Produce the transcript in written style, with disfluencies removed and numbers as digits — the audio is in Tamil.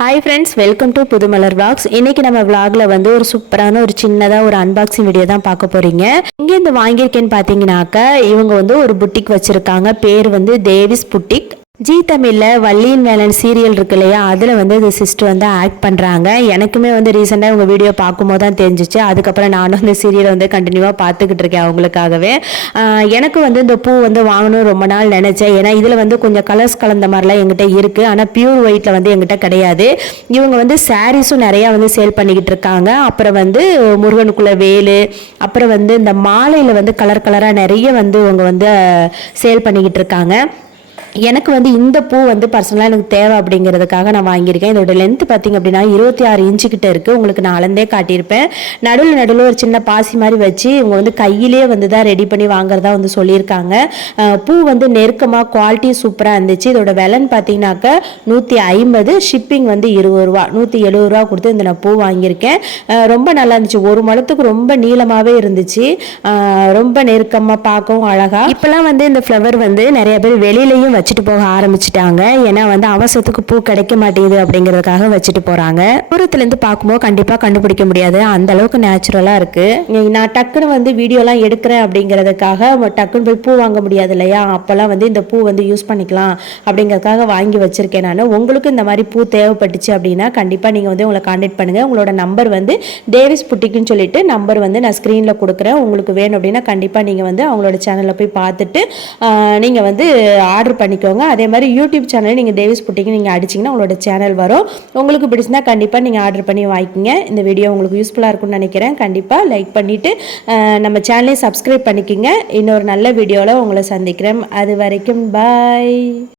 Hi friends, welcome to Pudhumalar vlogs. இன்னைக்கு நம்ம vlogல வந்து ஒரு சூப்பரான ஒரு சின்னதாக ஒரு அன்பாக்சிங் வீடியோ தான் பார்க்க போறீங்க. இங்கேருந்து வாங்கியிருக்கேன்னு பார்த்தீங்கன்னாக்க இவங்க வந்து ஒரு புட்டிக் வச்சிருக்காங்க. பேர் வந்து தேவிஸ் புட்டிக். ஜி தமிழில் வள்ளியின் வேலன் சீரியல் இருக்கு இல்லையா, அதில் வந்து இந்த சிஸ்டர் வந்து ஆக்ட் பண்ணுறாங்க. எனக்குமே வந்து ரீசெண்டாக உங்கள் வீடியோ பார்க்கும்போது தான் தெரிஞ்சிச்சு. அதுக்கப்புறம் நானும் இந்த சீரியலை வந்து கண்டினியூவாக பார்த்துக்கிட்டு இருக்கேன் அவங்களுக்காகவே. எனக்கு வந்து இந்த பூ வந்து வாங்கணும் ரொம்ப நாள் நினச்சேன். ஏன்னா இதில் வந்து கொஞ்சம் கலர்ஸ் கலந்த மாதிரிலாம் எங்கிட்ட இருக்குது. ஆனால் பியூர் ஒயிட்டில் வந்து எங்கிட்ட கிடையாது. இவங்க வந்து சாரீஸும் நிறையா வந்து சேல் பண்ணிக்கிட்டு இருக்காங்க. அப்புறம் வந்து முருகனுக்குள்ள வேலு, அப்புறம் வந்து இந்த மாலையில் வந்து கலர் கலராக நிறைய வந்து இவங்க வந்து சேல் பண்ணிக்கிட்டு இருக்காங்க. எனக்கு வந்து இந்த பூ வந்து பர்சனலாக எனக்கு தேவை அப்படிங்கிறதுக்காக நான் வாங்கியிருக்கேன். இதோட லென்த் பார்த்திங்க அப்படின்னா 26 இன்ச்சு கிட்ட இருக்குது. உங்களுக்கு நான் அளந்தே காட்டியிருப்பேன். நடுவில் ஒரு சின்ன பாசி மாதிரி வச்சு இவங்க வந்து கையிலே வந்து தான் ரெடி பண்ணி வாங்குறதா வந்து சொல்லியிருக்காங்க. பூ வந்து நெருக்கமாக குவாலிட்டி சூப்பராக இருந்துச்சு. இதோட விலைன்னு பார்த்தீங்கன்னாக்க 150, ஷிப்பிங் வந்து 20 ரூபா, 170 ரூபா கொடுத்து இந்த நான் பூ வாங்கியிருக்கேன். ரொம்ப நல்லா இருந்துச்சு. ஒரு மரத்துக்கு ரொம்ப நீளமாகவே இருந்துச்சு. ரொம்ப நெருக்கமாக பார்க்கவும் அழகாக. இப்போலாம் வந்து இந்த ஃப்ளவர் வந்து நிறைய பேர் வெளியிலையும் வச்சுட்டு போக ஆரம்பிச்சிட்டாங்க. ஏன்னா வந்து அவசரத்துக்கு பூ கிடைக்க மாட்டேங்குது அப்படிங்கிறதுக்காக வச்சுட்டு போகிறாங்க. தூரத்துலேருந்து பார்க்கும்போது கண்டிப்பாக கண்டுபிடிக்க முடியாது, அந்த அளவுக்கு நேச்சுரலாக இருக்குது. நான் டக்குன்னு வந்து வீடியோலாம் எடுக்கிறேன் அப்படிங்கிறதுக்காக டக்குன்னு போய் பூ வாங்க முடியாது இல்லையா, அப்போல்லாம் வந்து இந்த பூ வந்து யூஸ் பண்ணிக்கலாம் அப்படிங்கிறதுக்காக வாங்கி வச்சுருக்கேன் நான். உங்களுக்கு இந்த மாதிரி பூ தேவைப்பட்டுச்சு அப்படின்னா கண்டிப்பாக நீங்கள் வந்து உங்களை கான்டாக்ட் பண்ணுங்கள். உங்களோட நம்பர் வந்து தேவிஸ் புட்டிக்குன்னு சொல்லிட்டு நம்பர் வந்து நான் ஸ்க்ரீனில் கொடுக்குறேன். உங்களுக்கு வேணும் அப்படின்னா கண்டிப்பாக நீங்கள் வந்து அவங்களோட சேனலில் போய் பார்த்துட்டு நீங்கள் வந்து ஆர்டர் பண்ணிக்கோங்க. அதே மாதிரி யூடியூப் சேனல் நீங்கள் தேவிஸ் புட்டிக்கு நீங்கள் அடிச்சிங்கன்னா உங்களோட சேனல் வரும். உங்களுக்கு பிடிச்சிருந்தா கண்டிப்பாக நீங்கள் ஆர்டர் பண்ணி வாங்கிக்கோங்க. இந்த வீடியோ உங்களுக்கு யூஸ்ஃபுல்லாக இருக்கும்னு நினைக்கிறேன். கண்டிப்பாக லைக் பண்ணிவிட்டு நம்ம சேனலையும் சப்ஸ்கிரைப் பண்ணிக்கோங்க. இன்னொரு நல்ல வீடியோவில் உங்களை சந்திக்கிறேன். அது வரைக்கும் பாய்.